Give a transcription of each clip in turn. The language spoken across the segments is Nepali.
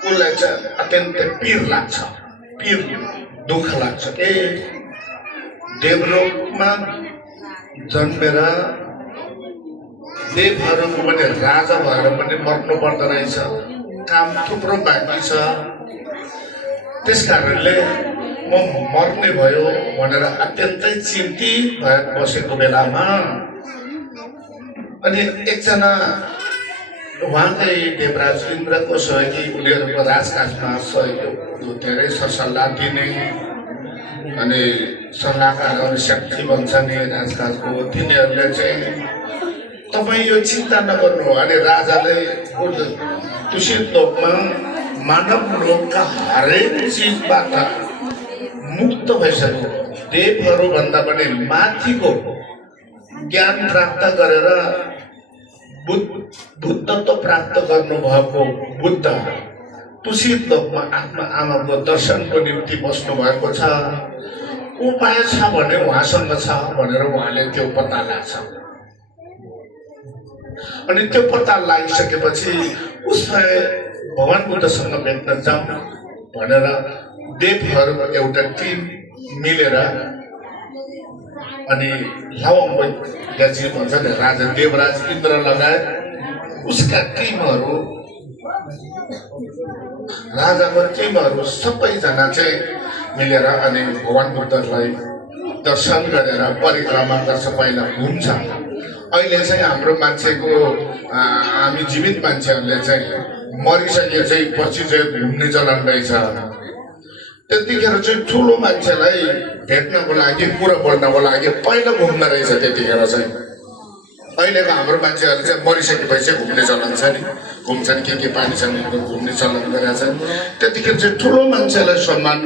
उसलाई चाहिँ अत्यन्तै पीर लाग्छ, पीर दुःख लाग्छ। ए देवलोकमा जन्मेर देवहरूको पनि राजा भएर पनि मर्नु पर्दो रहेछ, काम थुप्रो बाँकी छ। त्यस कारणले म मर्ने भयो भनेर अत्यन्तै चिन्तित भएर बसेको बेलामा अनि एकजना उहाँकै देवराज इन्द्रको सहयोगी, उनीहरूको राजकाजमा सहयोग धेरै सरसल्लाह दिने अनि सल्लाहकारहरू शक्ति भन्छ नि राजकाजको, तिनीहरूले चाहिँ तपाईँ यो चिन्ता नगर्नु। अनि राजाले तुषित लोकमा मानव लोकका हरेक चिजबाट मुक्त भइसक्यो, देवहरूभन्दा पनि माथिको ज्ञान प्राप्त गरेर बुद्धत्व प्राप्त गर्नुभएको बुद्ध तुषित लोकमा आफ्नो आमाको दर्शनको निम्ति बस्नु भएको छ। उपाय छ भने उहाँसँग छ भनेर उहाँले त्यो पत्ता लाग्छ। अनि त्यो पत्ता लगाइसकेपछि उसलाई भगवान बुद्धसँग भेट्न जाउँ भनेर देवहरूको एउटा टिम मिलेर अनि लावङ जी भन्छ नि राजा देवराज इन्द्र लगायत उसका टिमहरू, राजाको टिमहरू सबैजना चाहिँ मिलेर अनि भगवान बुद्धलाई दर्शन गरेर परिक्रमा गर्छ, पहिला घुम्छ। अहिले चाहिँ हाम्रो मान्छेको हामी जीवित मान्छेहरूले चाहिँ मरिसके चाहिँ पछि चाहिँ घुम्ने चलन रहेछ। त्यतिखेर चाहिँ ठुलो मान्छेलाई भेट्नको लागि, कुरा बोल्नको लागि पहिला घुम्न रहेछ त्यतिखेर चाहिँ। अहिलेको हाम्रो मान्छेहरू चाहिँ मरिसकेपछि चाहिँ घुम्ने चलन छ नि, घुम्छन् के पानीसँग घुम्ने चलन गरेका छन्। त्यतिखेर चाहिँ ठुलो मान्छेलाई सम्मान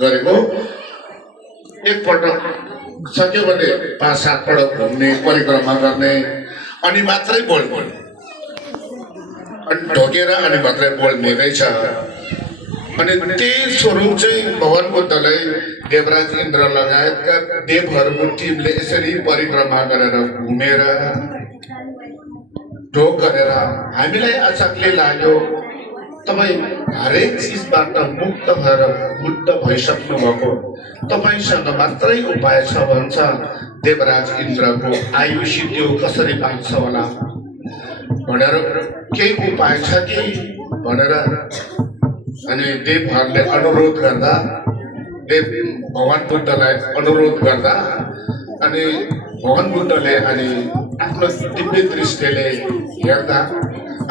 गरेको, एकपल्ट सक्यो भने 5-7 पल्ट घुम्ने, परिक्रमा गर्ने अनि मात्रै बोल्ने, अनि ढोकेर अनि मात्रै बोल्ने रहेछ। अनि त्यही स्वरूप चाहिँ भगवान बुद्धलाई देवराज इन्द्र लगायतका देवहरूको टिमले यसरी परिक्रमा गरेर घुमेर ढोक गरेर हामीलाई अचकले लाग्यो, तपाईँ हरेक चिजबाट मुक्त भएर बुद्ध भइसक्नु भएको, तपाईँसँग मात्रै उपाय छ भन्छ। देवराज इन्द्रको आयु सिद्धियो कसरी पाइन्छ होला भनेर केही उपाय छ कि भनेर अनि देवहरूले अनुरोध गर्दा, देव भगवान बुद्धलाई अनुरोध गर्दा अनि भगवान बुद्धले अनि आफ्नो दिव्य दृष्टिले हेर्दा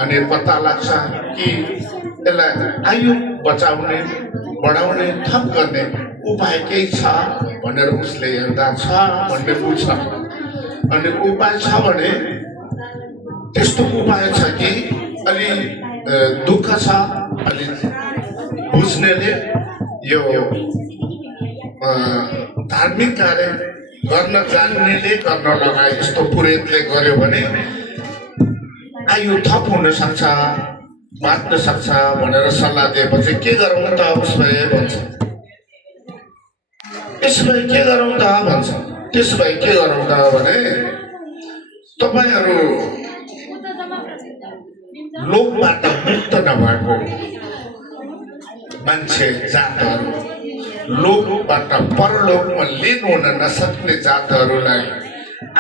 अनि पत्ता लाग्छ कि यसलाई आयु बचाउने, बढाउने, थप गर्ने उपाय केही छ भनेर उसले हेर्दा छ भन्ने बुझ्छ। अनि उपाय छ भने त्यस्तो उपाय छ कि अलि दुःख छ, अलि बुझ्नेले यो धार्मिक कार्य गर्न जान्नेले गर्न लगाए यस्तो पुरोहितले गर्यो भने आयु थप हुन सक्छ, बाँच्न सक्छ भनेर सल्लाह दिएपछि के गरौँ त उसो भए भन्छ। त्यसो भए के गरौँ त भन्छ। त्यसो भए के गरौँ त भने तपाईँहरू लोकबाट मुक्त नभएको मान्छे जातहरू, लोकबाट परलोकमा लिन हुन नसक्ने जातहरूलाई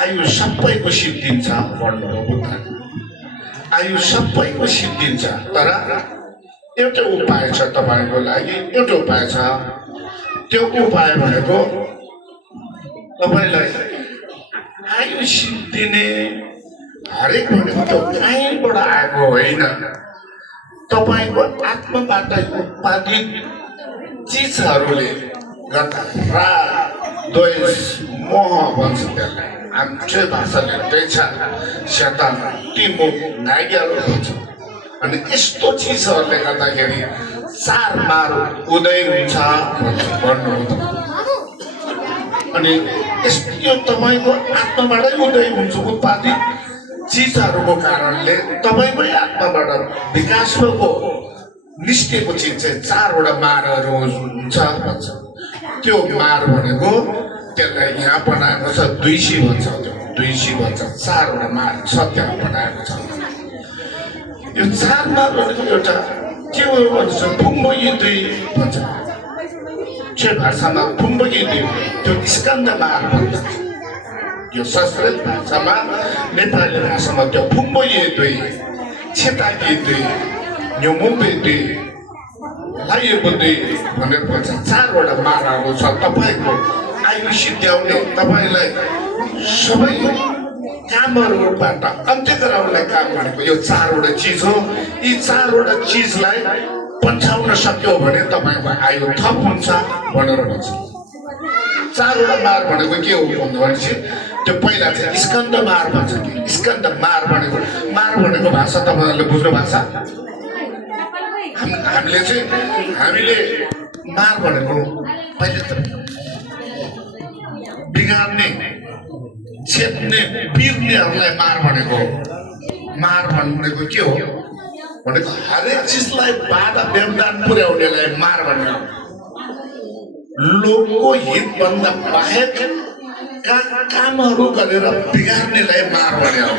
आयु सबैको सिद्धिन्छ भन्नुभयो बुद्धले। आयु सबैको सिद्धिन्छ, तर एउटा उपाय छ तपाईँको लागि, एउटा उपाय छ। त्यो उपाय भनेको तपाईँलाई आयु सिद्धिने हरेक भनेको त्यो कहीँबाट आएको होइन, तपाईँको आत्माबाट उत्पादित चिजहरूले गर्दा राग, द्वेष, मोह भन्छ त्यसलाई, हाम्रो भाषाले पेछा, शैतान, टिमुक, नाइगल भन्छ। अनि यस्तो चिजहरूले गर्दाखेरि चार मार उदय हुन्छ भन्नुहुन्छ। अनि यो तपाईँको आत्माबाटै उदय हुन्छ, उत्पादित चिजहरूको कारणले तपाईँकै आत्माबाट विकास भएको निस्केको चिज चाहिँ चारवटा मारहरू हुन्छ भन्छ। त्यो मार भनेको त्यसलाई यहाँ बनाएको छ द्विसी भन्छ, त्यो द्विसी भन्छ, चारवटा मार छ त्यहाँ बनाएको छ। यो चार मार भनेको एउटा के हो भन्छ फुम्बोगी दुई भन्छ छे भाषामा फुम्बोगी दुई त्यो स्कन्दमार भन्छ यो संस्कृत भाषामा नेपाली भाषामा त्यो फुम्बोगी दुई छेताकी दुई न्युमुबे दुई लाइएको दुई भनेर भन्छ चारवटा माराहरू छ तपाईँको आयु सिद्ध्याउने तपाईँलाई सबै कामहरूबाट अन्त्य गराउने काम गरेको यो चारवटा चिज हो यी चारवटा चिजलाई पन्छाउन सक्यो भने तपाईँको आयु थप हुन्छ भनेर भन्छ चारवटा मार भनेको के हो भन्नुभएपछि त्यो पहिला चाहिँ स्कन्द मार भन्छ कि स्कन्द मार भनेको भाषा तपाईँहरूले बुझ्नु भएको छ हामीले मार भनेको पहिले त बिगार्ने छेप्ने पिर्नेहरूलाई मार भनेको के हो भनेको हरेक चिजलाई बाधा व्यवधान पुर्याउनेलाई मार भनेको लोकको हितभन्दा बाहेक कामहरू गरेर बिगार्नेलाई मार भनेको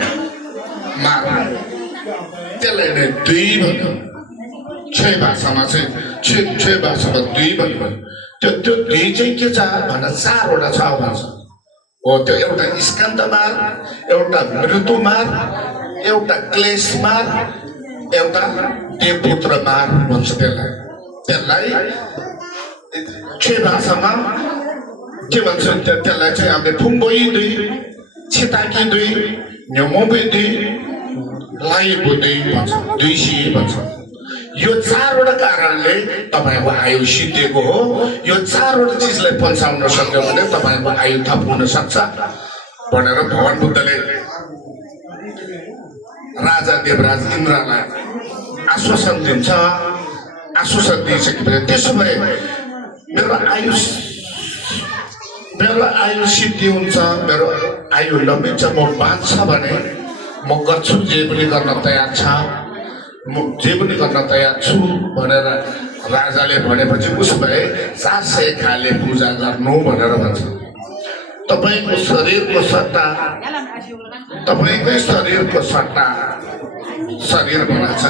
मार त्यसलाई नै दुई भन्यो छे भाषामा चाहिँ छे भाषामा दुई भन्यो त्यो दुई चाहिँ के छ भन्दा चारवटा छ भन्छ हो त्यो एउटा स्कन्दमार एउटा मृत्युमार एउटा क्लेशमार एउटा देवपुत्रमार भन्छ त्यसलाई छे भाषामा के भन्छ त्यसलाई चाहिँ हामीले फुम्बोई दुई छिताकी दुई न्युमोबे दुई लाइबो दुई भन्छ दुईसी भन्छ यो चारवटा कारणले तपाईँको आयु सिद्धिएको हो यो चारवटा चिजलाई पन्छाउन सक्यो भने तपाईँको आयु थप हुन सक्छ भनेर भगवान बुद्धले राजा देवराज इन्द्रलाई आश्वासन दिन्छ आश्वासन दिइसकेपछि त्यसो भए मेरो आयु सिद्धि हुन्छ मेरो आयु लम्बिन्छ म बाँच्छ भने म गर्छु जे पनि गर्न तयार छ म जे पनि गर्न तयार छु भनेर राजाले भनेपछि उसो भए 400 खाले पूजा गर्नु भनेर भन्छ तपाईँको शरीरको सट्टा तपाईँकै शरीरको सट्टा शरीर बनाछ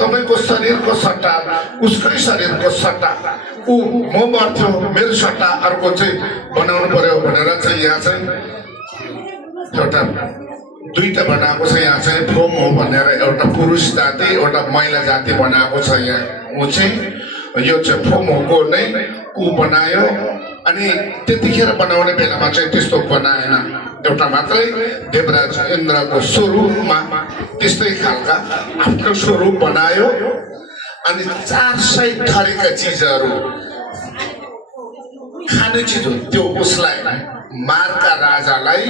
तपाईँको शरीरको सट्टा उसकै शरीरको सट्टा ऊ म मर्थ्यो मेरो सट्टा अर्को चाहिँ बनाउनु पर्यो भनेर चाहिँ यहाँ चाहिँ एउटा दुईटा बनाएको छ यहाँ चाहिँ फोम हो भनेर एउटा पुरुष जाति एउटा महिला जाति बनाएको छ यहाँ ऊ चाहिँ यो चाहिँ फोम होको नै ऊ बनायो अनि त्यतिखेर बनाउने बेलामा चाहिँ त्यस्तो बनाएन एउटा मात्रै देवराज इन्द्रको स्वरूपमा त्यस्तै खालका आफ्नो स्वरूप बनायो अनि 400 थरीका चिजहरू खाने चिज हो त्यो उसलाई मारका राजालाई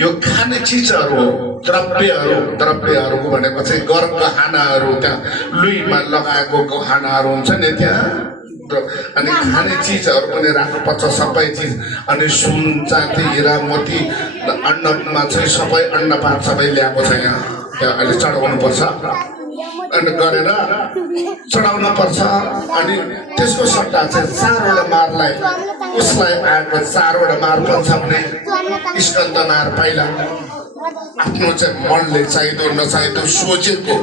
यो खाने चिजहरू हो द्रव्यहरूको भनेको चाहिँ गहनाहरू त्यहाँ लुईमा लगाएको गहनाहरू हुन्छ नि त्यहाँ अनि खाने चिजहरू पनि राख्नुपर्छ सबै चिज अनि सुन चाँदी हिरा मोती अन्नमा चाहिँ सबै अन्नपात सबै ल्याएको छ यहाँ त्यहाँ अहिले चढाउनुपर्छ अनि गरेर चढाउन पर्छ अनि त्यसको सट्टा चाहिँ 4वटा मारलाई उसलाई आएको 4वटा मार भन्छ भने स्कन्दमार पहिला आफ्नो चाहिँ मनले चाहिँदो नचाहिँदो सोचेको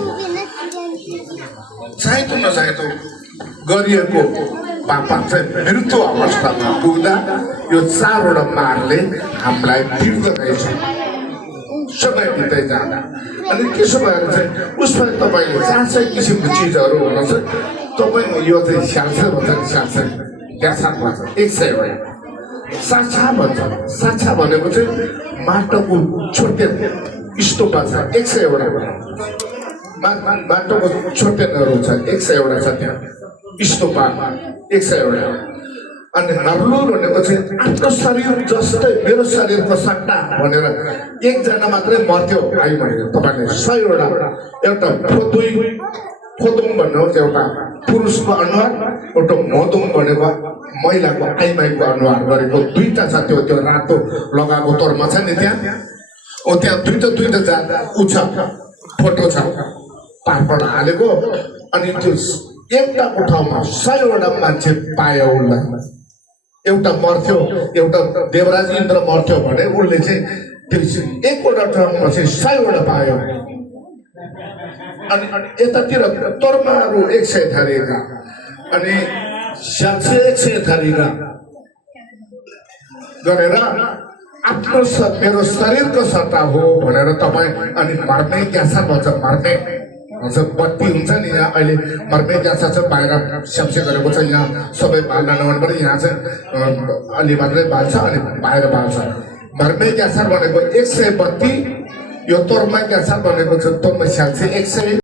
चाहिँदो नचाहिँदो गरिएको बापत चाहिँ मृत्यु अवस्थामा पुग्दा यो 4वटा मारले हामीलाई बिर्दरहेछ समय बित्दै जाँदा अनि त्यसो भएर चाहिँ उसमा तपाईँले 400 किसिमको चिजहरू हुनुहुन्छ तपाईँ यो चाहिँ स्याल्छ भन्छ नि स्याल्छ ग्यासा भन्छ 100 साछा भन्छ साछा भनेको चाहिँ माटोको छोटेन स्तूप छ 100 माटोको छोटेनहरू छ 100 छ त्यहाँ स्तूप 100 अनि नर्लुर भनेको चाहिँ आफ्नो शरीर जस्तै मेरो शरीरको सट्टा भनेर एकजना मात्रै मर्थ्यो आयु भनेको तपाईँले 100 एउटा फोदुङ भन्नुहोस् एउटा पुरुषको अनुहार एउटा मधुङ भनेको महिलाको आइमाईको अनुहार गरेको दुईटा छ त्यो रातो लगाएको तोरमा छ नि त्यहाँ ओ त्यहाँ दुईटा जात उ छ फोटो छ पापड हालेको अनि त्यो एउटाको ठाउँमा 100 मान्छे पायो उसलाई एउटा मर्थ्यो एउटा देवराज इन्द्र मर्थ्यो भने उसले चाहिँ त्यो एकवटा ठाउँमा चाहिँ 100 पायो अनि यतातिर तर्माहरू 100 थरीका अनि स्याल्से 100 थरीका गरेर आफ्नो मेरो शरीरको सट्टा हो भनेर तपाईँ अनि मर्ने ग्यासा भन्छ मर्ने भन्छ बत्ती हुन्छ नि यहाँ अहिले मर्ने ग्यासा चाहिँ बाहिर स्याम्से गरेको छ यहाँ सबै बाल्न नभने पनि यहाँ चाहिँ अलि मात्रै बाल्छ अनि बाहिर बाल्छ मर्ने ग्यासा भनेको 100 बत्ती यो तोर्मा ग्यासा भनेको चाहिँ तोर्मा स्याल्से 100